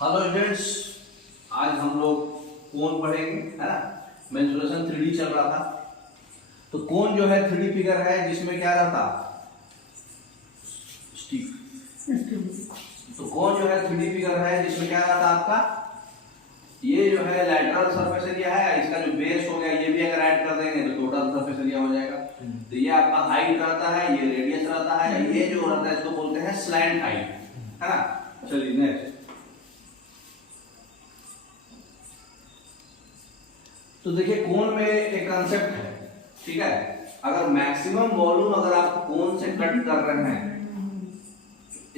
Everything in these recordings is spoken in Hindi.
हेलो स्टूडेंट्स, आज हम लोग कोण पढ़ेंगे, है ना। मेंसुरेशन 3D चल रहा था, तो कोण जो है 3D फिगर है जिसमें क्या रहता, तो कोण जो है 3D फिगर है जिसमें क्या रहता आपका, ये जो है लैटरल सरफेस एरिया है, इसका जो बेस हो गया ये भी अगर ऐड कर देंगे तो टोटल सरफेस एरिया हो जाएगा। तो ये आपका हाइट रहता है, ये रेडियस रहता है, ये जो रहता है इसको बोलते हैं स्लैंट हाइट, है ना। चलिए नेक्स्ट। तो देखिए कोण में एक कंसेप्ट है, ठीक है। अगर मैक्सिमम वॉल्यूम अगर आप कोण से कट कर रहे हैं,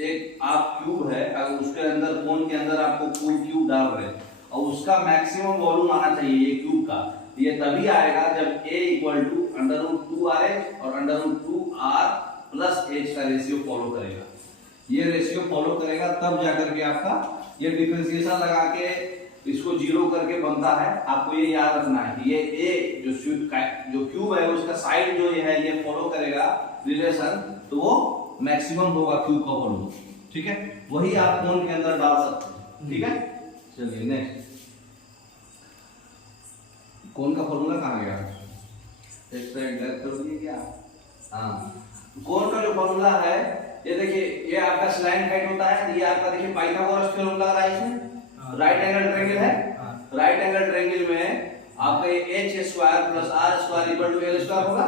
एक आप क्यूब है, अगर उसके अंदर कोण के अंदर आपको कोई क्यूब डाल रहे हैं और उसका मैक्सिमम वॉल्यूम आना चाहिए ये क्यूब का, ये तभी आएगा जब a इक्वल टू √2rh और √2r प्लस h का रेशियो फॉलो करेगा। ये रेशियो फॉलो करेगा तब जाकर के आपका ये डिफरेंशिएशन लगा के इसको जीरो करके बनता है। आपको ये याद रखना है कि ये a जो क्यूब है उसका साइड जो ये है ये फॉलो करेगा रिलेशन, तो वो मैक्सिमम होगा क्यूब का वॉल्यूम, ठीक है। वही आप कोण के अंदर डाल सकते हैं, ठीक है। चलिए नेक्स्ट। कोण का फॉर्मूला कहाँ गया, कर दिए क्या। हाँ, कोण का जो फॉर्मूला है ये देखिए, ये आपका स्लैंट हाइट होता है, ये आपका देखिए पाइथागोरस थ्योरम लग रहा है इसमें, राइट एंगल ट्रायंगल है। राइट एंगल ट्रायंगल में आपका ये h square plus r square equal to l square होगा,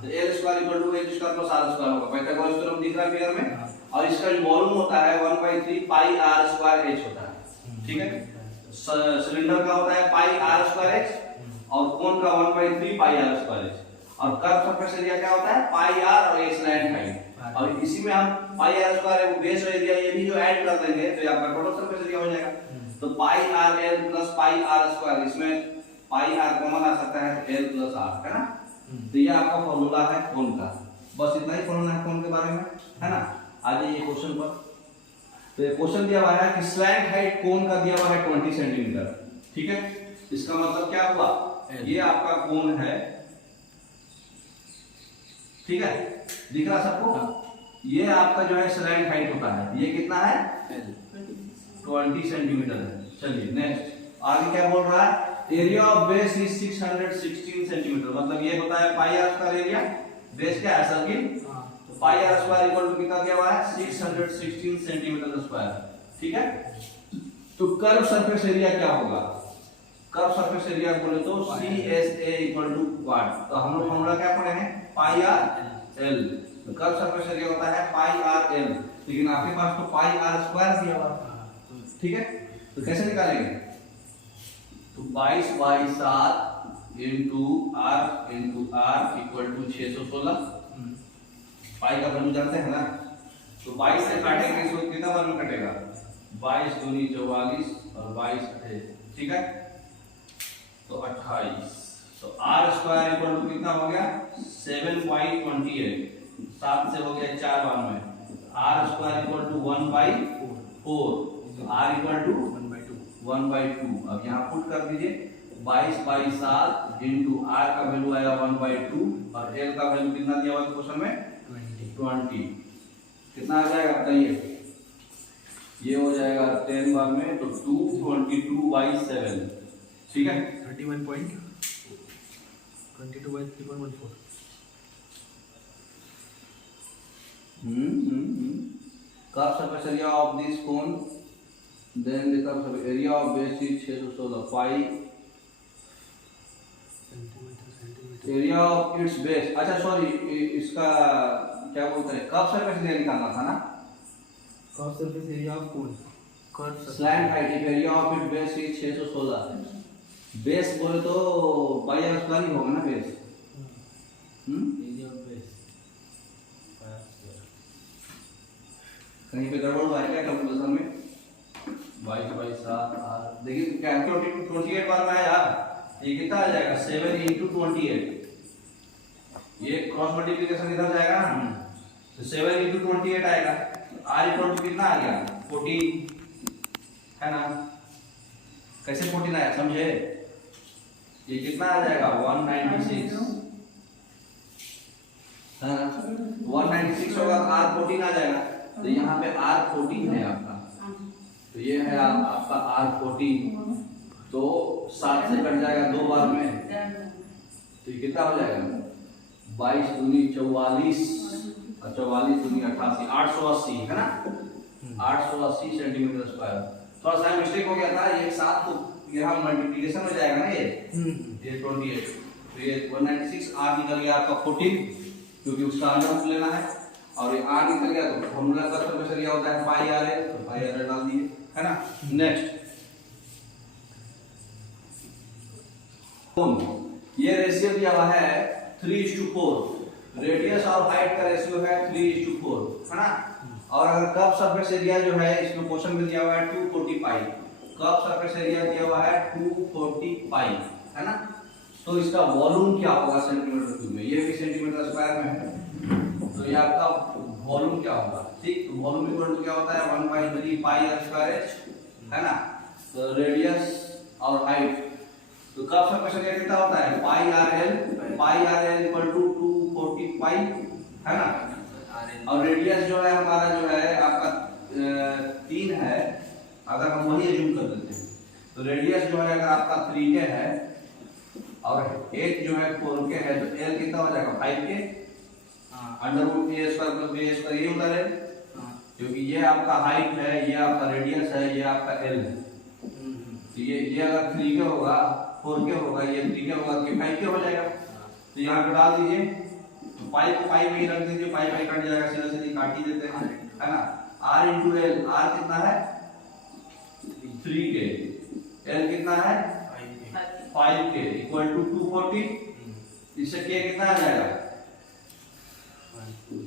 तो l square equal to h square plus r square होगा। पाइथागोरस थ्योरम दिख रहा है फिगर में, और इसका जो वॉल्यूम होता है 1/3 पाई r स्क्वायर h होता है, ठीक है। सिलेंडर का होता है पाई r स्क्वायर h और कोण का 1/3 पाई r स्क्वायर h, और कर्व सरफेस एरिया क्या होता है पाई r और ये स्लैंट हाइट, और इसी में हम पाई r स्क्वायर है बेस एरिया ये भी जो ऐड कर देंगे तो आपका टोटल सरफेस एरिया हो जाएगा। तो पाई r l plus pi r square, इसमें पाई r कॉमन आ सकता है l प्लस r, है ना। तो ये आपका फॉर्मूला है कोण का, बस इतना ही फॉर्मूला है कोण के बारे में, है ना। आ जाइए क्वेश्चन पर। तो ये क्वेश्चन दिया हुआ है कि स्लैंट हाइट कोण का दिया हुआ है 20 सेंटीमीटर, ठीक है। इसका मतलब क्या हुआ, ये आपका कोण है, ठीक है, दिख रहा सबको। ये आपका जो है स्लैंट हाइट होता है, ये कितना है 20 सेंटीमीटर है। चलिए नेक्स्ट, आगे क्या बोल रहा है, area of base is 616 centimetre, मतलब ये होता है पाई r स्क्वायर एरिया, बेस क्या है सर्किल, तो पाई r स्क्वायर इक्वल टू कितना दिया हुआ है 616 सेंटीमीटर स्क्वायर, ठीक है। तो कर्व सरफेस एरिया क्या होगा, कर्व सरफेस एरिया बोले तो CSA इक्वल टू व्हाट, तो हम लोग फॉर्मूला क्या पढ़े हैं पाई r l, तो कर्व सरफेस एरिया होता है पाई r l, लेकिन आपके पास तो पाई r स्क्वायर दिया हुआ, ठीक है। तो कैसे निकालेंगे, तो 22/7 इनटू r इक्वल टू 616, पाई का वैल्यू जानते हैं ना, तो 22 से काटेंगे इसको कितना वैल्यू कटेगा 22 दूनी 44 और 22 ठीक है, तो 28। तो r स्क्वायर इक्वल टू कितना हो गया 7/28, 7 से हो गया 4 बार में, r स्क्वायर इक्वल टू 1/4, तो r इक्वल टू 1/2। अब यहाँ पुट कर दीजिए 22/7 इनटू r का वैल्यू आएगा 1/2 और l का वैल्यू कितना दिया हुआ है क्वेश्चन में 20, कितना आ जाएगा बताइए, ये हो जाएगा 10 बार में, तो 222/7, ठीक है, 31.22/3.14। Curve surface area of this cone, then the curve surface area of base is 616 pi area of its base. अच्छा सॉरी, इसका क्या बोलते हैं, कर्व सरफेस एरिया निकालना था ना, curve surface area of cone, curve slant height area of it base is 616, base बोले तो पाई r स्क्वायर ही होगा ना बेस, एरिया ऑफ बेस कहीं पे गड़बड़ हुआ है क्या कैलकुलेशन में, 22/7 देखिए कैलकुलेट 28 बार में आया, ये कितना आ जाएगा 7 × 28, ये क्रॉस मल्टीप्लिकेशन इधर जाएगा ना, तो 7 × 28 आएगा, r इक्वल टू कितना आ गया 14, है ना। कैसे 14 आया समझे, ये कितना आ जाएगा 196, है ना, 196 होगा r 14 आ जाएगा, तो यहाँ पे r 14 है आपका, तो ये है आपका R14, तो 7 से कट जाएगा 2 बार में, तो ये कितना हो जाएगा 22 दूनी 44 और 44 दूनी 88, 880 है ना, 880 सेंटीमीटर स्क्वायर। थोड़ा सा मिस्टेक हो गया था, ये 7 को यहाँ मल्टीप्लिकेशन हो जाएगा ना, ये 28, तो ये 196 R निकल गया आपका 14, क्योंकि उसका अंडर लेना है, और ये R निकल गया तो फॉर्मूला का सरफेस एरिया होता है पाई आर है, तो पाई आर डाल दिए, है ना। नेक्स्ट ये रेशियो दिया हुआ है 3:4, रेडियस और हाइट का रेशियो है 3:4, है ना। और अगर कर्व सरफेस एरिया जो है इसमें क्वेश्चन में दिया हुआ है 240 पाई, कर्व सरफेस एरिया दिया हुआ है 240 पाई, है ना। तो इसका वॉल्यूम क्या होगा सेंटीमीटर क्यूब में, ये भी सेंटीमीटर स्क्वायर में है, तो ये आपका वॉल्यूम क्या होगा, ठीक। तो वॉल्यूम इक्वल टू क्या होता है 1/3 पाई आर स्क्वायर h, है ना। तो रेडियस और हाइट, तो कर्व सरफेस एरिया कितना होता है pi R L equal to 240 पाई, है ना। और रेडियस जो है हमारा जो है आपका 3 है, अगर हम वही एज्यूम कर देते हैं, तो रेडियस जो है अगर आपका 3K है और एच जो है 4K है, तो एल कितना हो जाएगा 5K, अंडर रूट ए स्क्वायर प्लस बी स्क्वायर, ये होता है, क्योंकि ये आपका हाइट है, ये आपका रेडियस है, ये आपका एल है, तो ये अगर 3K होगा 4K होगा, ये 3K होगा कि 5K हो जाएगा, तो यहाँ पे डाल दीजिए, तो पाई को पाई में ही रख दीजिए, पाई पाई कट जाएगा, सीधा सीधी काट ही देते हैं, है ना। R इंटू एल, R कितना है 3K, L कितना है 5K इक्वल टू 240, इससे K कितना आ जाएगा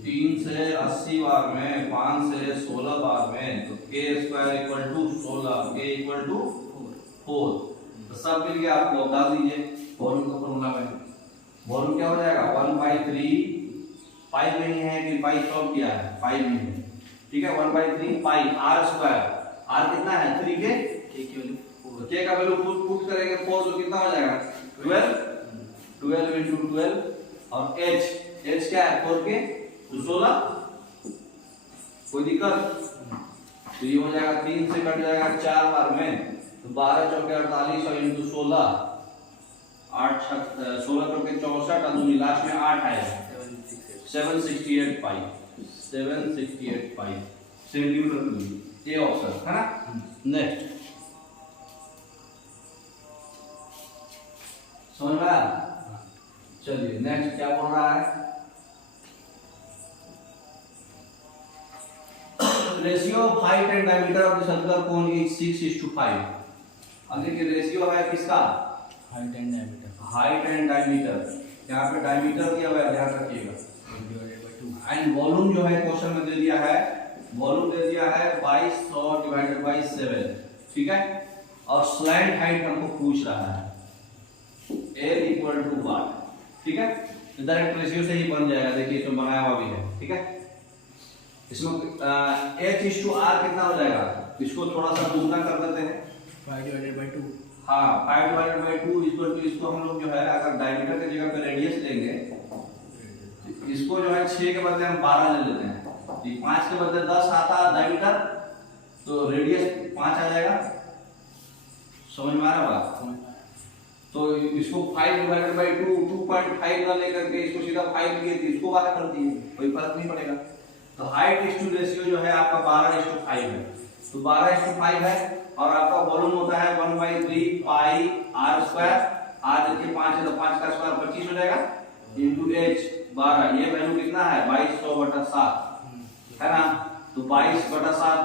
3 से 80 बार में, 5 से 16 बार में, तो K square equal to 16, K equal to 4, तो सब मिल गया, आपको डाल दीजिए वॉल्यूम का फॉर्मूला में, वॉल्यूम क्या हो जाएगा 1/3 पाई में ही है कि पाई सॉल्व किया है, पाई में है, ठीक है, 1/3 पाई आर स्क्वायर, आर कितना है 3K, K का वैल्यू पुट करेंगे 4, तो कितना हो जाएगा 12 into 12, और H क्या है 4K तो 16, कोई दिक्कत, तो ये हो जाएगा 3 से कट जाएगा 4 बार में, तो 12 चौके 48 और इंटू 16, 8 16 चौके 64 और दूनी लास्ट में 8 आएगा, 768 पाई, 768 पाई सेंटीमीटर क्यूब, ये ऑप्शन है ना। नेक्स्ट समझ में आया, चलिए नेक्स्ट क्या बोल रहा है, ratio of height and diameter of the circular cone is 6:5। अब देखिए रेशियो है किसका height and diameter, height and diameter, यहाँ पे डायमीटर दिया हुआ है, ध्यान रखिएगा, एंड वॉल्यूम जो है क्वेश्चन में दे दिया है, वॉल्यूम दे दिया है 2200 डिवाइडेड बाय 7, ठीक है, और स्लैंट हाइट हमको पूछ रहा है L इक्वल टू वाट, ठीक है, डायरेक्ट रेशियो से ही बन जाएगा, देखिए इसमें बनाया हुआ भी है, ठीक है। इसमें H/R कितना हो जाएगा, इसको थोड़ा सा दूसरा कर देते हैं, 5/2, हाँ 5/2 इक्वल टू, इसको हम लोग जो है अगर डायमीटर की जगह पे रेडियस लेंगे, इसको जो है 6 के बदले हम 12 ले लेते हैं, 5 के बदले 10 आता है डायमीटर, तो रेडियस 5 आ जाएगा, समझ में आ रहा बात। तो इसको 5/2 2.5 ना लेकर के इसको सीधा 5 लिए थी, इसको 12 कर दिए, कोई फर्क नहीं पड़ेगा। तो हाइट इस टू रेशियो जो है आपका 12:5 है, तो 12:5 है, और आपका वॉल्यूम होता है 1/3 पाई आर स्क्वायर, आर देखिए 5 है तो 5 का स्क्वायर 25 हो जाएगा, इंटू H 12, ये वैल्यू कितना है 2200/7, है ना। तो 22/7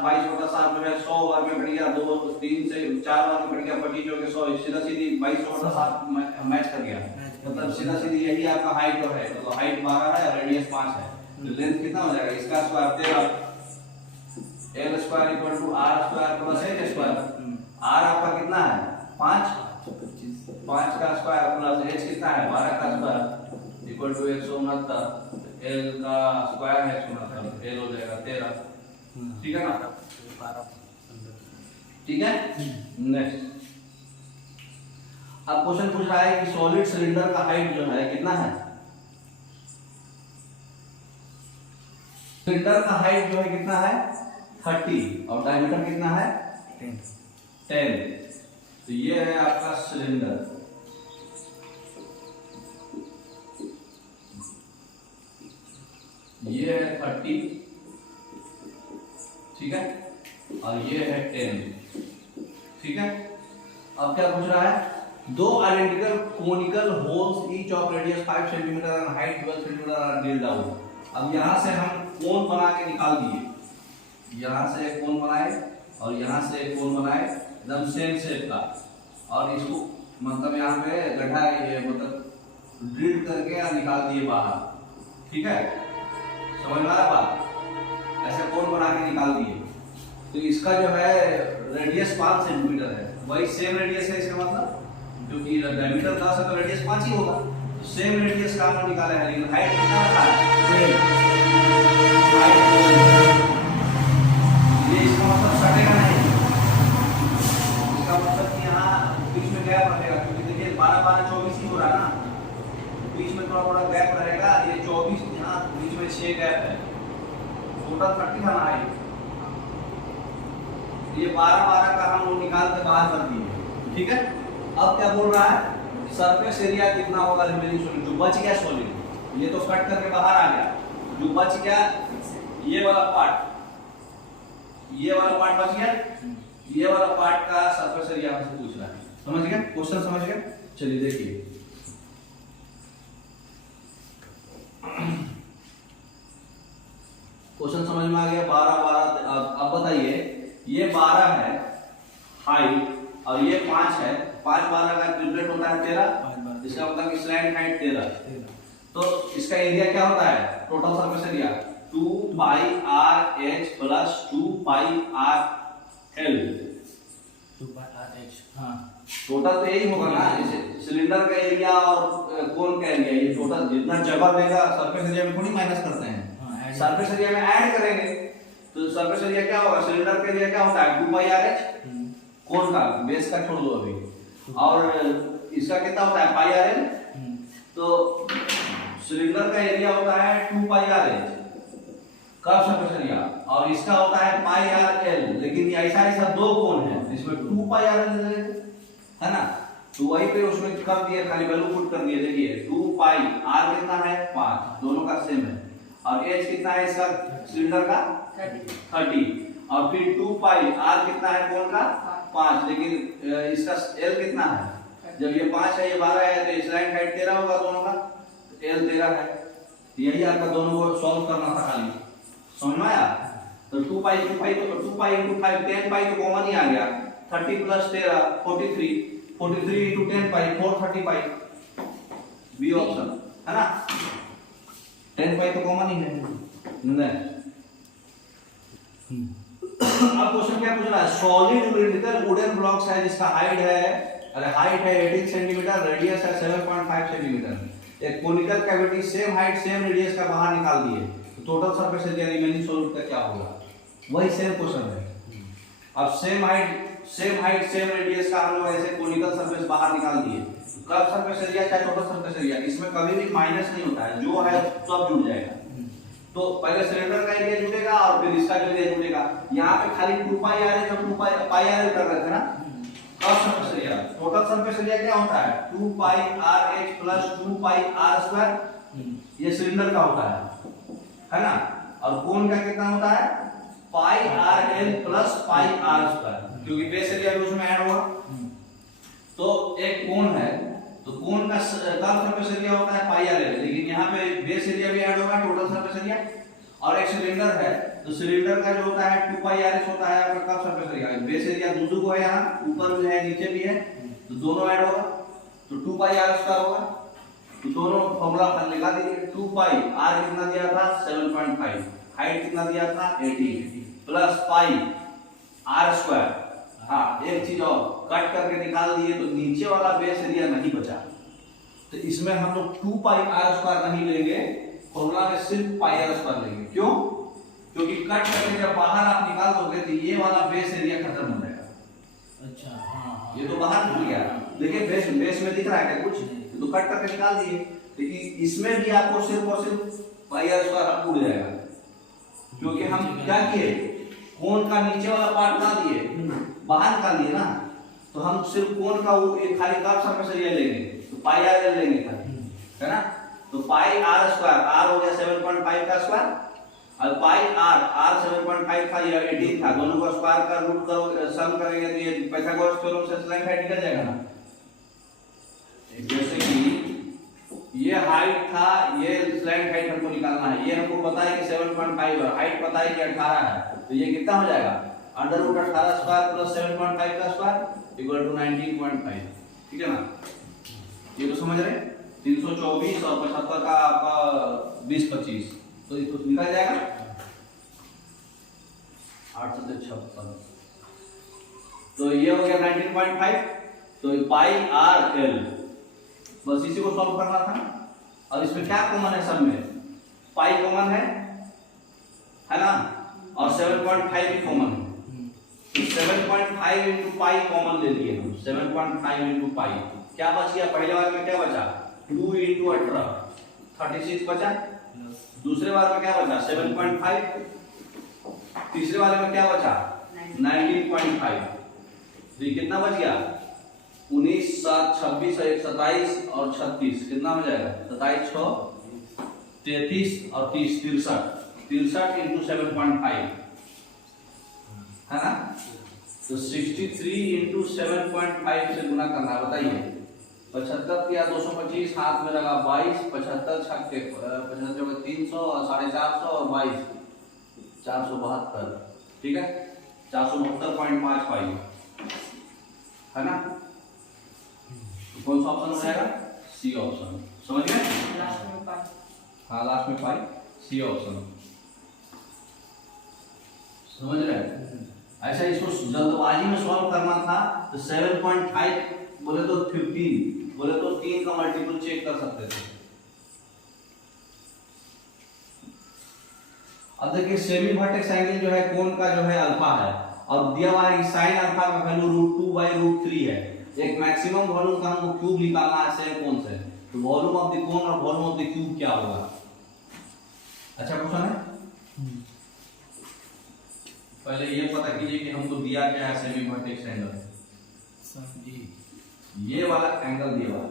जो है 100 बार में बढ़ गया, 2 3 से 4 बार में बढ़ गया, 25 हो गया 100, सीधा सीधी 2200/7 मैच कर गया, मतलब सीधा सीधी यही आपका हाइट है, तो हाइट 12 है और रेडियस 5 है, तो लेंथ कितना हो जाएगा इसका square 13, L square equal to R square plus H square, R आपका कितना है 5 का स्क्वायर प्लस H कितना है 12 का स्क्वायर इक्वल टू 169, L का स्क्वायर है 169, L हो जाएगा 13, ठीक है ना, ठीक है। नेक्स्ट अब क्वेश्चन पूछ रहा है कि सॉलिड सिलेंडर का हाइट जो है कितना है, सिलेंडर का हाइट जो है कितना है 30 और डायमीटर कितना है 10। तो ये है आपका सिलेंडर, ये है 30, ठीक है, और ये है 10, ठीक है। अब क्या पूछ रहा है, दो identical conical holes each of radius 5 centimetre and height 12 centimetre are drilled out. अब यहां से हम कोन बना के निकाल दिए, यहां से कोन बनाए और यहां से कोन बनाए एकदम सेम शेप का, और इसको मतलब यहाँ पे गड्ढा ये मतलब ड्रिल करके और निकाल दिए बाहर, ठीक है, समझ में आ रहा बात, ऐसे कोन बना के निकाल दिए। तो इसका जो है रेडियस 5 सेंटीमीटर है, वही सेम रेडियस है इसका मतलब, क्योंकि डायमीटर 10 है तो रेडियस 5 ही होगा, तो सेम रेडियस का हमने निकाला है, लेकिन हाइट कितना रखा है, ये इसका मतलब सटेगा नहीं, इसका मतलब कि यहाँ बीच में गैप रहेगा, क्योंकि देखिए 12 12 24 ही हो रहा है ना, बीच में थोड़ा थोड़ा गैप रहेगा, ये 24 यहाँ बीच में 6 गैप है, टोटल 30 था ना हाइट, ये 12 12 का हम लोग निकाल के बाहर कर दिए, ठीक है। अब क्या बोल रहा है, सरफेस एरिया कितना होगा रिमेनिंग सॉलिड, जो बच गया सॉलिड, ये तो कट करके बाहर आ गया, जो बच गया ये वाला पार्ट, ये वाला पार्ट बच गया, ये वाला पार्ट का सरफेस एरिया हमसे पूछ रहा है, समझ गए क्वेश्चन, समझ गए। चलिए देखिए, क्वेश्चन समझ में आ गया, 12 12। अब बताइए, ये 12 है हाइट और ये 5 है, 5 12 का ट्रिपलेट होता है 13, इसका मतलब कि स्लैंट हाइट 13, तो इसका एरिया क्या होता है, total surface area 2 pi R H plus 2 pi R L, 2 pi R H, हाँ टोटल तो यही होगा ना, जैसे सिलेंडर का एरिया और कोन का एरिया, ये टोटल जितना जगह देगा सरफेस एरिया में थोड़ी माइनस करते हैं, सरफेस एरिया में ऐड करेंगे, तो सरफेस एरिया क्या होगा, सिलेंडर का एरिया क्या होता है 2 पाई आर एच, कोन का बेस का छोड़ दो अभी, और इसका कितना होता है पाई आर एल, तो सिलेंडर का एरिया होता है 2 pi R H curve surface area, और इसका होता है पाई आर एल, लेकिन ऐसा ऐसा दो कोन है इसमें 2 पाई आर एल है ना, तो वही पे उसमें कर दिए, खाली वैल्यू पुट कर दिए, देखिए 2 पाई आर कितना है 5, दोनों का सेम है, और एच कितना है इसका सिलेंडर का 30, और फिर 2 पाई आर कितना है कोन का 5, लेकिन इसका एल कितना है, जब ये 5 है ये 12 है, तो इस लाइन हाइट 13 होगा दोनों का, एल 13 है, यही आपका दोनों को सॉल्व करना था खाली, समझ में आया। तो 2 पाई तो 2 पाई into 5 10 पाई तो कॉमन ही आ गया, 30 प्लस 13 43, 43 into 10 पाई 430 पाई, बी ऑप्शन है ना, 10 पाई तो कॉमन ही है, नहीं। अब क्वेश्चन क्या पूछ रहा है, सॉलिड सिलिंड्रिकल वुडन ब्लॉक्स है जिसका हाइट है, अरे हाइट है 18 सेंटीमीटर, रेडियस है 7.5 सेंटीमीटर, एक conical cavity same height same radius का बाहर निकाल दिए, तो total surface area remaining solid का क्या होगा, वही सेम क्वेश्चन है। अब सेम हाइट सेम रेडियस का हम लोग ऐसे कोनिकल सरफेस बाहर निकाल दिए, कर्व सरफेस एरिया चाहे टोटल सरफेस एरिया, इसमें कभी भी माइनस नहीं होता है, जो है सब जुड़ जाएगा, तो पहले सिलेंडर का एरिया जुड़ेगा और फिर इसका जो एरिया जुड़ेगा, यहाँ पे खाली 2 पाई आर एच और 2 पाई आर एल कर रहे थे ना, curve surface area, total surface area क्या होता है 2 pi R H plus 2 pi R square, ये सिलेंडर का होता है ना, और कोन का कितना होता है pi R L plus pi R square, क्योंकि बेस एरिया भी उसमें ऐड होगा, तो एक कोन है तो कोन का कर्व सरफेस एरिया होता है पाई आर एल, लेकिन यहाँ पे बेस एरिया भी ऐड होगा टोटल सरफेस एरिया, और एक सिलेंडर है तो सिलेंडर का जो होता है 2 पाई आर एस होता है आपका curve surface area, base area दूसरे को है, यहाँ ऊपर भी है नीचे भी है, तो दोनों ऐड होगा, तो 2 पाई आर स्क्वायर होगा, तो दोनों फॉर्मूला लगा दीजिए, 2 पाई आर कितना दिया था 7.5, हाइट कितना दिया था 80 प्लस पाई आर स्क्वायर, हाँ एक चीज और कट करके निकाल दिए, तो नीचे वाला बेस एरिया नहीं बचा, तो इसमें हम लोग 2 पाई आर स्क्वायर नहीं लेंगे, फॉर्मूला में सिर्फ पाई आर स्क्वायर लेंगे, क्यों, क्योंकि कट करके जब बाहर आप निकाल दोगे तो ये वाला बेस एरिया खत्म हो जाएगा, अच्छा हाँ, ये तो बाहर निकल गया, देखिए बेस में दिख रहा है क्या कुछ, तो कट करके निकाल दिए, लेकिन इसमें भी आपको सिर्फ और सिर्फ पाई आर स्क्वायर उड़ जाएगा, क्योंकि हम क्या किए कोन का नीचे वाला पार्ट ना दिए, बाहर निकाल लिए ना, तो हम सिर्फ कोण का वो एक खाली कर्व सरफेस एरिया लेंगे, तो पाई आर एल लेंगे खाली, है ना। तो पाई आर स्क्वायर, आर हो गया 7.5 का स्क्वायर, और पाई आर 7.5 था, ये 18 था, दोनों को स्क्वायर का रूट करो, सम करेंगे तो ये पाइथागोरस थ्योरम से लाइन हाइट निकल जाएगा ना। जैसे कि ये हाइट था, ये स्लैंट हाइट हमको निकालना है, ये हमको पता है कि 7.5 है, हाइट पता है कि 18 है, तो ये कितना हो जाएगा, अंडर रूट 18 स्क्वायर प्लस 7.5 का स्क्वायर इक्वल टू 19.5, ठीक है ना। ये तो समझ रहे, 324 और 75 का आपका 20-25, तो ये तो निकल जाएगा 8 से 56, तो ये हो गया 19.5, तो पाई आर एल, बस इसी को सॉल्व करना था। और इसमें क्या कॉमन है, सब में पाई कॉमन है ना, और 7.5 भी कॉमन है, तो 7.5 इंटू पाई कॉमन ले लिए हम, 7.5 इंटू पाई, क्या बच गया, पहले वाले में क्या बचा, 2 इंटू 18 36 बचा, दूसरे वाले में क्या बचा 7.5, तीसरे वाले में क्या बचा 19.5, तो ये कितना बच गया 19, 7, 26, 27 और 36, कितना हो जाएगा 27, 6, 33 और 30, 63 इंटू 7.5, है ना। तो 63 इंटू 7.5 से गुना करना है, बताइए 75 किया 225, हाथ में लगा 22, 75 छक्के 75 300 और 450 और 22 472, ठीक है 472.55, है ना। तो कौन सा ऑप्शन हो जाएगा, सी ऑप्शन, समझ गए, लास्ट में पाई, हाँ लास्ट में पाई, सी ऑप्शन, समझ रहे हैं। ऐसा इसको जल्दबाजी में सॉल्व करना था, तो 7.5 बोले तो 15, बोले तो 3 का मल्टीपल चेक कर सकते थे। अब देखिए सेमी वर्टेक्स एंगल जो है कोण का जो है अल्फा है, और दिया हुआ है साइन अल्फा का वैल्यू √2/√3 है, एक मैक्सिमम वॉल्यूम का हमको क्यूब निकालना है सेम कोण से, तो वॉल्यूम ऑफ द कोण और वॉल्यूम ऑफ द क्यूब क्या होगा, अच्छा क्वेश्चन है। पहले ये पता कीजिए कि हमको दिया क्या है सेमी वर्टेक्स एंगल, ये वाला एंगल दिया हुआ है,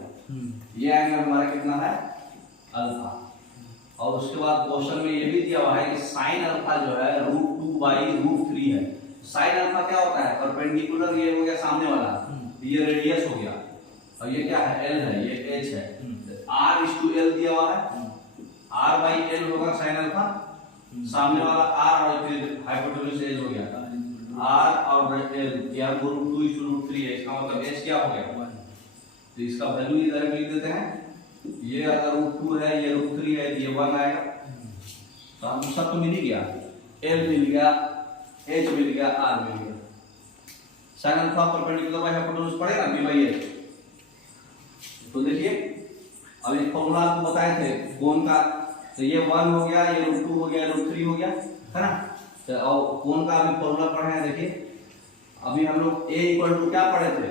ये एंगल हमारा कितना है अल्फा, और उसके बाद क्वेश्चन में ये भी दिया हुआ है कि साइन अल्फा जो है √2/√3 है। साइन अल्फा क्या होता है, परपेंडिकुलर ये हो गया सामने वाला, ये रेडियस हो गया, और ये क्या है एल है, ये एच है, r/l दिया हुआ है, r/l होगा साइन अल्फा, सामने वाला r और फिर हाइपोटेन्यूज एज हो गया, r और l या √2/√3 है, इसका मतलब h क्या हो गया 1, तो इसका वैल्यू इधर लिख देते हैं, ये अगर √2 है, ये √3 है, ये 1 आएगा, तो हम सब तो मिल ही गया, l मिल गया, h मिल गया, r मिल गया, sine alpha perpendicular by hypotenuse पड़ेगा b/h। तो देखिए अब एक फॉर्मूला आपको बताए थे कोण का, तो ये 1 हो गया, ये √2 हो गया, √3 हो गया, है ना। तो अब कोण का अभी फॉर्मूला पढ़े हैं, देखिए अभी हम लोग a = क्या पढ़े थे,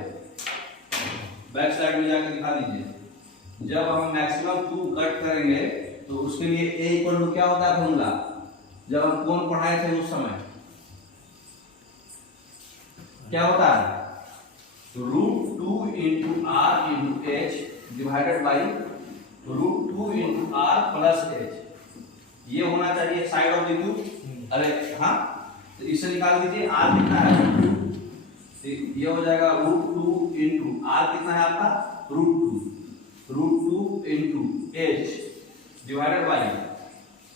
बैक साइड में जाकर दिखा दीजिए, जब हम मैक्सिमम क्यूब कट करेंगे तो उसके लिए a = क्या होता है फॉर्मूला, जब हम कोण पढ़ाए थे उस समय क्या होता है, √2 × r × h divided by √2 × r plus h, ये होना चाहिए साइड ऑफ द क्यूब। अरे हाँ, तो इसे निकाल दीजिए, r कितना है, तो ये हो जाएगा √2 × r कितना है आपका √2 × h डिवाइडेड बाय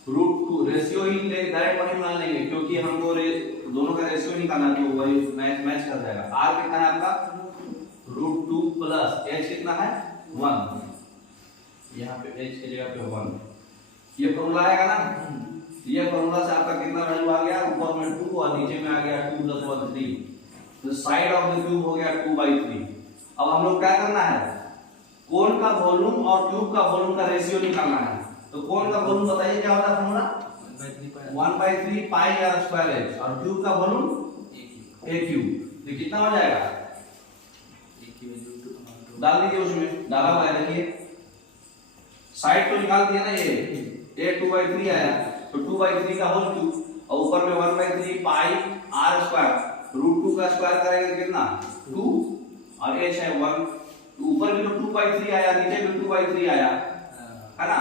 √2, रेशियो ही ले डायरेक्ट वही मान लेंगे क्योंकि हमको दोनों का रेशियो निकालना है, तो वही मैच कर जाएगा। r कितना है आपका √2 प्लस h कितना है 1, यहाँ पे h की जगह पे 1, ये फॉर्मूला आएगा ना, ये फॉर्मूला से आपका कितना वैल्यू आ गया, ऊपर में 2 और नीचे में आ गया 2 + 1 3, तो साइड ऑफ द क्यूब हो गया 2/3। अब हम लोग क्या करना है, कोण का वॉल्यूम और क्यूब का वॉल्यूम का रेशियो निकालना है, तो कोण का वॉल्यूम बताइए क्या होता है फॉर्मूला 1/3 पाई r स्क्वायर h, और क्यूब का वॉल्यूम a क्यूब, तो कितना हो जाएगा, डाल दीजिए उसमें, डाला हुआ है देखिए, साइड तो निकाल दिया ना, ये a 2/3 आया, तो 2/3 का होल क्यूब, और ऊपर में 1/3 पाई r स्क्वायर, √2 का स्क्वायर करेंगे कितना 2 और h है 1, तो ऊपर भी तो 2/3 आया, नीचे भी 2/3 आया है ना।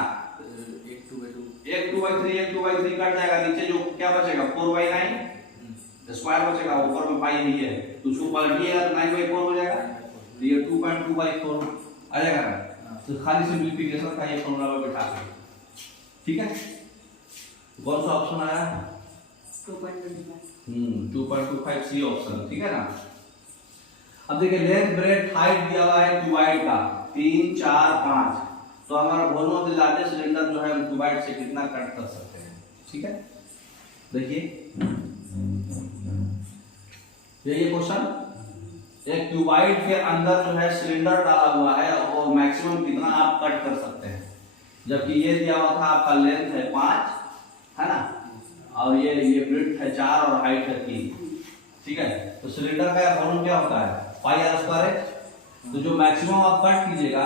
एक 2/2 एक 2/3 कट जाएगा, नीचे जो क्या बचेगा 4/9 स्क्वायर बचेगा, ऊपर में पाई नहीं है तो उसको पलटिएगा तो 9/4 हो जाएगा, तो ये 2.2/4 आ जाएगा ना। तो खाली सिंपलीफिकेशन का ये फॉर्मूला में बैठा दें, ठीक है। कौन सा ऑप्शन आया 2.25 सी ऑप्शन, ठीक है ना। अब देखिए लेंथ ब्रेथ हाइट दिया हुआ है क्यूबाइड का 3 4 5, तो हमारा volume of the largest cylinder जो है हम क्यूबाइड से कितना कट कर सकते हैं, ठीक है। देखिए ये क्वेश्चन, एक क्यूबाइड के अंदर जो है सिलेंडर डाला हुआ है और मैक्सिमम कितना आप कट कर सकते हैं, जबकि ये दिया हुआ था आपका लेंथ है 5 है ना, और ये ब्रेथ है 4 और हाइट है 3, ठीक है। तो सिलेंडर का वॉल्यूम क्या होता है पाई आर स्क्वायर h, तो जो मैक्सिमम आप कट कीजिएगा,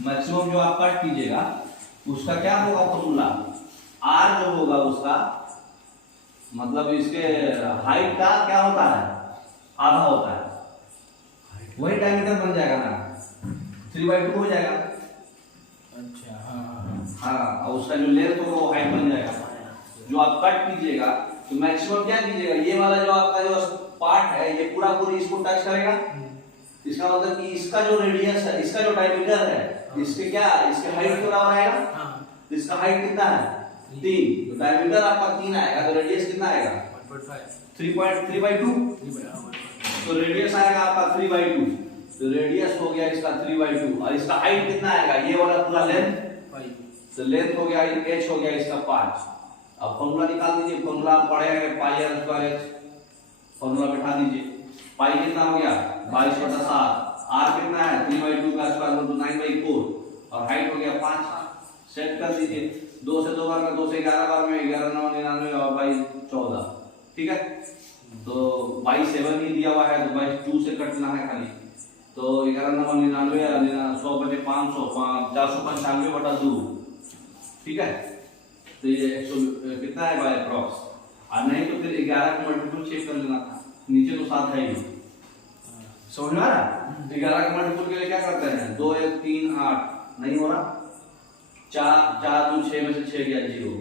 मैक्सिमम जो आप कट कीजिएगा उसका क्या होगा फॉर्मूला, आर जो होगा उसका मतलब इसके हाइट का क्या होता है आधा होता है, वही डायमीटर बन जाएगा ना 3/2 हो जाएगा। अच्छा हाँ, और उसका जो लेंथ होगा वो हाइट बन जाएगा। जो आप कट कीजिएगा तो मैक्सिमम क्या कीजिएगा, ये वाला जो आपका जो पार्ट है ये पूरा पूरी इसको टच करेगा, इसका मतलब कि इसका जो रेडियस है, इसका जो डायमीटर है, इसके क्या इसके हाइट के बराबर आएगा, तो इसका हाइट कितना है 3, तो डायमीटर आपका 3 आएगा, तो रेडियस कितना आएगा 3.3/2, तो रेडियस आएगा आपका 3/2, तो रेडियस हो गया इसका 3/2 और इसका हाइट कितना आएगा ये वाला पूरा लेंथ, तो लेंथ हो गया h हो गया इसका 5। अब फॉर्मूला निकाल दीजिए, फॉर्मूला आप पढ़ेंगे पाई आर स्क्वायर h, फॉर्मूला बैठा दीजिए, पाई कितना हो गया 22/7, r कितना है 3/2 का स्क्वायर तो 9/4 और हाइट हो गया 5, सेट कर दीजिए, 2 से 2 बार में 2 से 11 बार में 11 9 99 और 22 14, ठीक है। तो 22 7 ही दिया हुआ है तो 22 2 से कटना है खाली, तो 11 9 99 100 बटे 500 495/2, ठीक है। तो ये 100 कितना है बाय अप्रॉक्स, और नहीं तो फिर 11 का मल्टीपल चेक कर लेना था, नीचे तो 7 है ही, समझ में आ रहा। 11 का मल्टीपल के लिए क्या करते हैं 2 1 3 8 नहीं हो रहा, 4 2 6 में से 6 गया 0,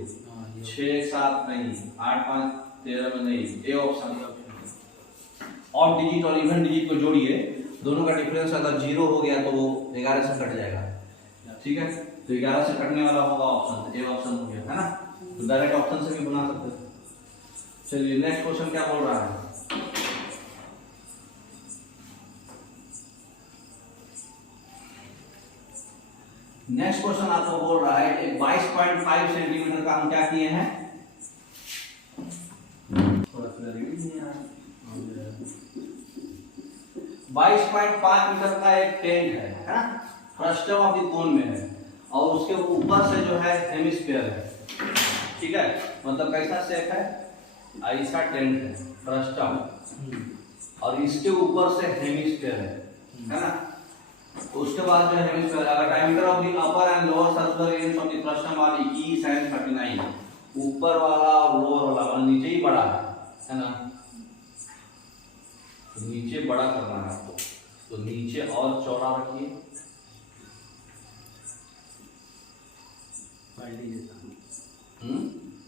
6 7 नहीं, 8 5 13 में नहीं, ए ऑप्शन। ऑड डिजिट और इवन डिजिट को जोड़िए, दोनों का डिफरेंस अगर 0 हो गया तो वो 11 से कट जाएगा, ठीक है। तो 11 से कटने वाला होगा ऑप्शन, ए ऑप्शन हो गया है ना, तो डायरेक्ट ऑप्शन से भी बना सकते हैं। चलिए नेक्स्ट क्वेश्चन क्या बोल रहा है, नेक्स्ट क्वेश्चन आपको बोल रहा है 22.5 सेंटीमीटर का हम क्या किए हैं, थोड़ा सा रीडिंग नहीं आ रहा, 22.5 मीटर का एक टेंट है ना, फ्रस्टम ऑफ द कोन में है और उसके ऊपर से जो है हेमिस्फीयर है, ठीक है। मतलब कैसा शेप है, ऐसा टेंट है फ्रस्टम और इसके ऊपर से हेमिस्फीयर है ना। उसके बाद जो है हेमिस्फीयर, अगर diameter of the upper and lower circular ends of the frustum R E sin 39, ऊपर वाला और लोअर वाला नीचे ही बड़ा है ना, तो नीचे बड़ा करना है आपको, तो नीचे और चौड़ा रखिए,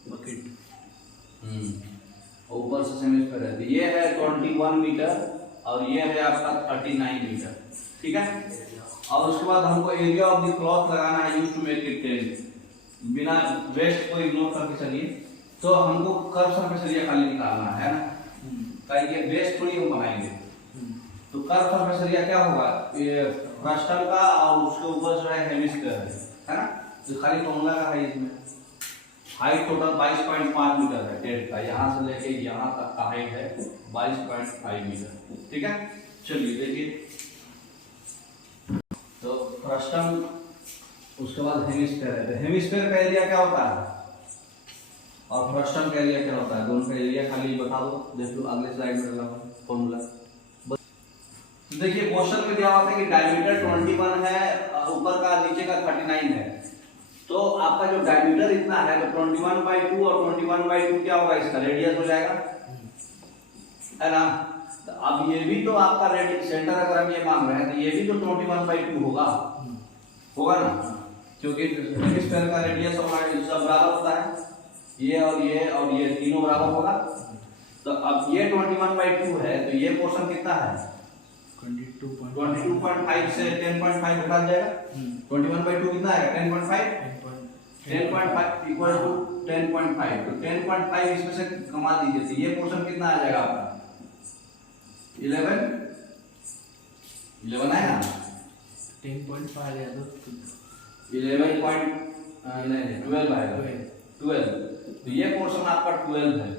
बकेट ऊपर से हेमिस्फीयर है, ये है 21 मीटर और ये है आपका 39 मीटर, ठीक है। और उसके बाद हमको एरिया ऑफ द क्लॉथ लगाना है used to make it tent, बिना वेस्ट को इग्नोर करके चलिए, तो हमको कर्व सरफेस एरिया खाली निकालना है ना, ताकि बेस थोड़ी हम बनाएंगे, तो कर्व सरफेस एरिया क्या होगा, ये फ्रस्टम का और उसके ऊपर जो है हेमिस्फीयर है ना, तो खाली फॉर्मूला का है इसमें। हाइट टोटल 22.5 मीटर है टेंट का, यहाँ से लेके यहाँ तक का हाइट है 22.5 मीटर, ठीक है। चलिए देखिए, तो फ्रस्टम उसके बाद हेमिस्फीयर है, तो हेमिस्फीयर का एरिया क्या होता है और फ्रस्टम का एरिया क्या होता है, दोनों का एरिया खाली बता दो, देख लो अगले स्लाइड में लगा फॉर्मूला। तो देखिए क्वेश्चन में क्या होता है कि डायमीटर 21 है, ऊपर का नीचे का 39 है, तो आपका जो डायमीटर इतना है तो 21/2 और 21/2 क्या होगा, इसका रेडियस हो जाएगा, है ना। तो अब ये भी तो आपका सेंटर अगर हम ये मांग रहे हैं तो ये भी तो 21/2 होगा, होगा ना, क्योंकि स्फीयर का रेडियस सब बराबर होता है, ये और ये तीनों बराबर होगा। तो अब ये 21/2 है तो ये पोर्शन कितना है 22.5 से 10.5 घटा जाएगा। 21/2 कितना है 10.5 इक्वल टू 10.5, तो 10.5 इसमें से कमा दीजिए तो ये पोर्शन कितना आ जाएगा आपका 11 आएगा 10.5 या तो 12 आएगा 12। तो ये पोर्शन आपका 12 है,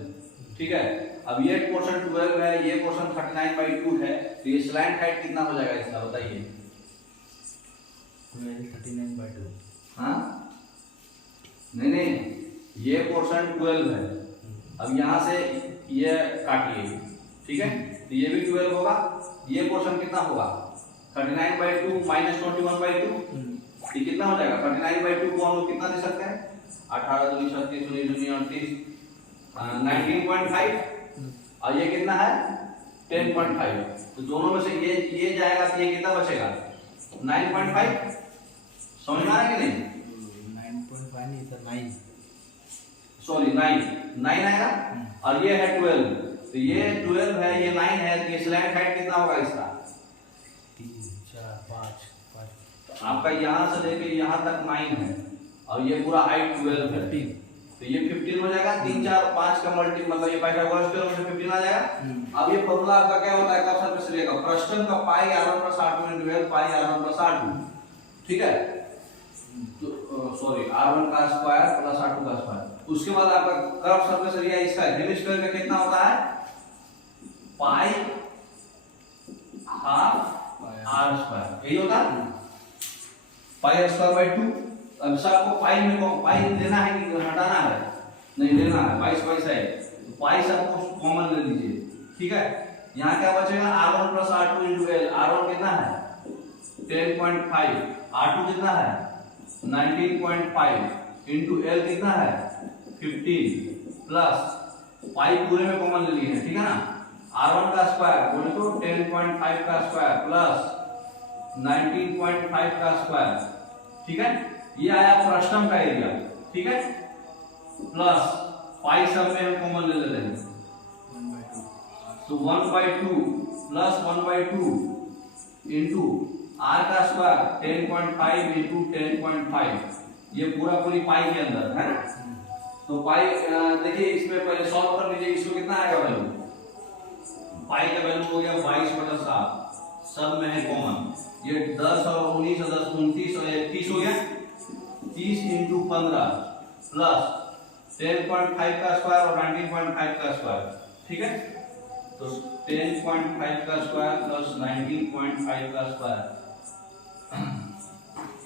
ठीक है। अब ये पोर्शन 12 है, ये पोर्शन 39/2 है, तो ये स्लैंट हाइट कितना हो जाएगा इसका बताइए। 39/2 हाँ नहीं, ये पोर्शन 12 है। अब यहाँ से ये काटिए, ठीक है, तो ये भी 12 होगा। ये पोर्शन कितना होगा 39/2 माइनस 21/2, ये कितना हो जाएगा 39/2 को हम लोग कितना दे सकते हैं 18 दूनी 36 दूनी 38 19.5 और ये कितना है 10.5। तो दोनों में से ये जाएगा तो ये कितना बचेगा 9.5। समझ में आ रहा है कि नहीं 9.5 नहीं सर 9 सॉरी 9 आएगा और ये है 12, तो ये 12 है ये 9 है, तो ये स्लैंट हाइट कितना होगा इसका 3 4 5 आपका यहाँ से लेके यहाँ तक 9 है और ये पूरा हाइट 12 है, 15 तो ये 15 हो जाएगा। 3 4 5 का मल्टी मतलब ये पाइथागोरस थ्योरम से 15 आ जाएगा। अब ये फॉर्मूला आपका क्या होता है कब सर्फेस एरिया का फ्रस्टन का पाई r1 + r2 * l पाई r1 + r2, ठीक है। तो सॉरी r1 का स्क्वायर प्लस r2 का स्क्वायर। उसके बाद आपका कर्व सरफेस एरिया इसका हेमिस्फीयर का कितना होता है पाई हाफ r स्क्वायर, यही होता है पाई r²/2। अब सर आपको पाई में पाई लेना है कि हटाना है, नहीं लेना है, 22 है तो पाई सबको कॉमन ले लीजिए, ठीक है। यहाँ क्या बचेगा r1 + r2 * l। r1 कितना है 10.5, r2 कितना है 19.5 * l कितना है 15 प्लस पाई पूरे में कॉमन ले लिए हैं, ठीक है ना। r1 का स्क्वायर बोले तो 10.5 का स्क्वायर प्लस 19.5 का स्क्वायर, ठीक है। ये आया फ्रस्टम का एरिया, ठीक है, प्लस पाई सब में हम कॉमन ले लेते हैं तो 1/2 प्लस 1/2 इनटू r का स्क्वायर 10.5 इनटू 10.5, ये पूरी पाई के अंदर है ना। तो पाई देखिए इसमें पहले सॉल्व कर लीजिए, इसको कितना आएगा वैल्यू पाई का वैल्यू हो गया 22/7, सब में है कॉमन। ये 10 और 19 और 10 29 और 31 हो गया, 30 × 15 प्लस 10.5 का स्क्वायर और 19.5 का स्क्वायर, ठीक है। तो 10.5 का स्क्वायर प्लस 19.5 का स्क्वायर,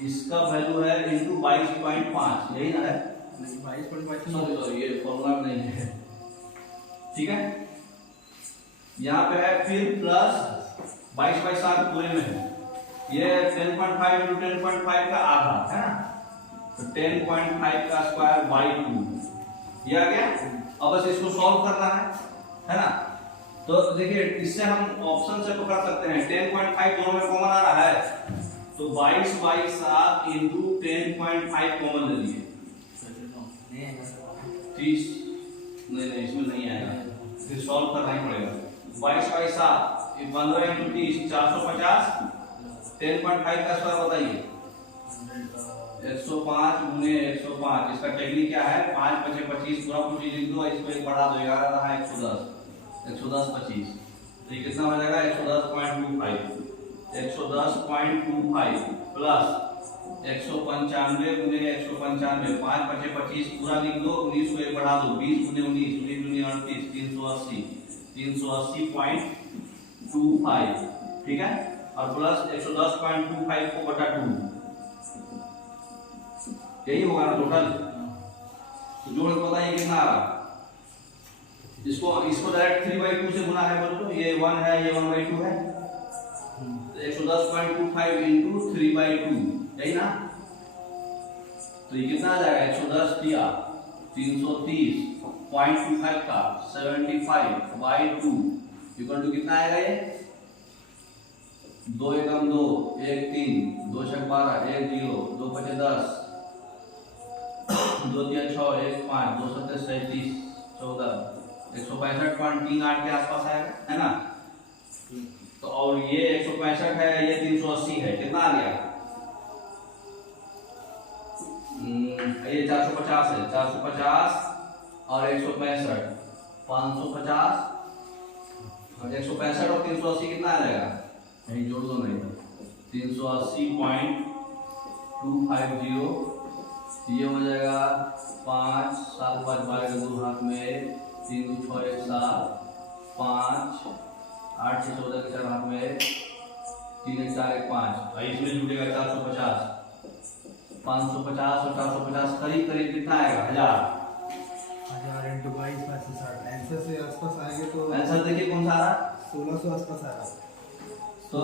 इसका वैल्यू है इनटू 22.5, यही ना है 22.5 सॉरी ये फॉर्मूला नहीं है, ठीक है। यहाँ पे है फिर प्लस 22/7 पूरे में है, ये 10.5 × 10.5 का आधा है ना, तो 10.5 का स्क्वायर बाई 2 ये आ गया। अब बस इसको सॉल्व करना है ना। तो देखिए इससे हम ऑप्शन से तो कर सकते हैं 10.5 दोनों में कॉमन आ रहा है तो 22/7 * 10.5 कॉमन ले लिए 30, नहीं इसमें नहीं आएगा, फिर सॉल्व करना ही पड़ेगा। 22/7 15 × 30 450, 10.5 का स्क्वायर बताइए 105 × 105। इसका टेक्निक क्या है 5 × 5 = 25, पूरा कुछ लिख दो, इसको एक बढ़ा दो 11 रहा 110 110/25, तो ये कितना हो जाएगा 110.25 प्लस 195 × 195, 5 × 5 = 25, पूरा लिख दो, 19 को एक बढ़ा दो 20 × 19 19 38 380 ठीक है, और प्लस 110.25 को बटा 2, यही होगा ना टोटल। तो जोड़ के बताइए कितना आ रहा। इसको डायरेक्ट 3/2 से गुना है बोलो तो ये 1 है ये 1/2 है, तो 110.25 × 3/2 यही ना। तो ये कितना आ जाएगा 110 दिया 330.25 का 75/2 इक्वल टू कितना आएगा ये 2 एकम 2 1 3 2 छक 12 1 0 2 पचे 10 2 3 6 1 5 2 7 37 14 165.38 के आसपास आएगा है ना। तो और ये 165 है, ये 380 है, कितना आ गया ये 450 है, 450 और 165 550 और 165 और 380 कितना आ जाएगा, यही जोड़ दो नहीं 380.250 ये हो जाएगा 5 7 5 12 के 2 हाथ में 3 2 6 1 7 5 8 6 14 के 4 हाथ में 3 1 4 1 5 इसमें जुड़ेगा 450 550 और 450 करीब करीब कितना आएगा 1000 इंटू 22 560 आंसर से आसपास आएगा तो आंसर देखिए कौन सा आ रहा है 1600 आसपास आ रहा है। तो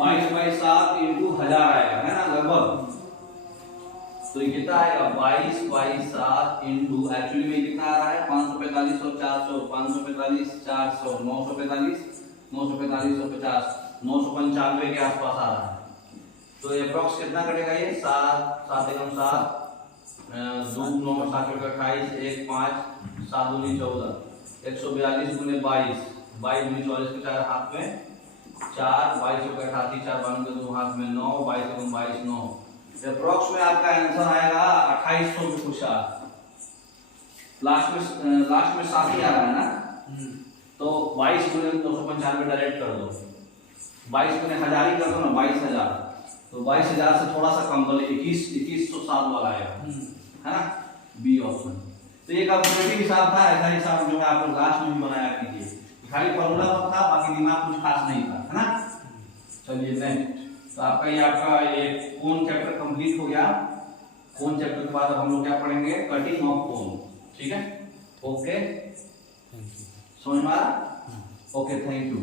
22/7 इंटू 1000 आएगा है ना लगभग। तो ये कितना आएगा 22/7 इंटू एक्चुअली में कितना आ रहा है 545 और 400 545 400 945 945 और 50 995 के आसपास आ रहा है। तो अप्रॉक्स कितना कटेगा ये 7 7 एकम 7 2 9 7 28 1 5 7 दूनी 14 142 गुने 22 22 गुने 44 के 4 हाथ में 4 22 के 88 4 बावन के 2 हाथ में 9 22 एकम 22 9 अप्रॉक्स में आपका आंसर आएगा 2800 में कुछ लास्ट में 7 ही आ रहा है ना। तो 22 गुने 295 डायरेक्ट कर दो 22 गुने 1000 ही कर दो ना 22000 तो 22000 से थोड़ा सा कम कर 2107 वाला आएगा है ना बी ऑप्शन। तो ये कैलकुलेटिव हिसाब था, ऐसा हिसाब जो है आप लोग लास्ट में भी बनाया कीजिए, खाली फॉर्मूला था बाकी दिमाग कुछ खास नहीं था है ना। चलिए नेक्स्ट तो आपका ये कोन चैप्टर कंप्लीट हो गया। कोन चैप्टर के बाद हम लोग क्या पढ़ेंगे कटिंग ऑफ कोन, ठीक है ओके समझ में आ रहा ओके थैंक यू।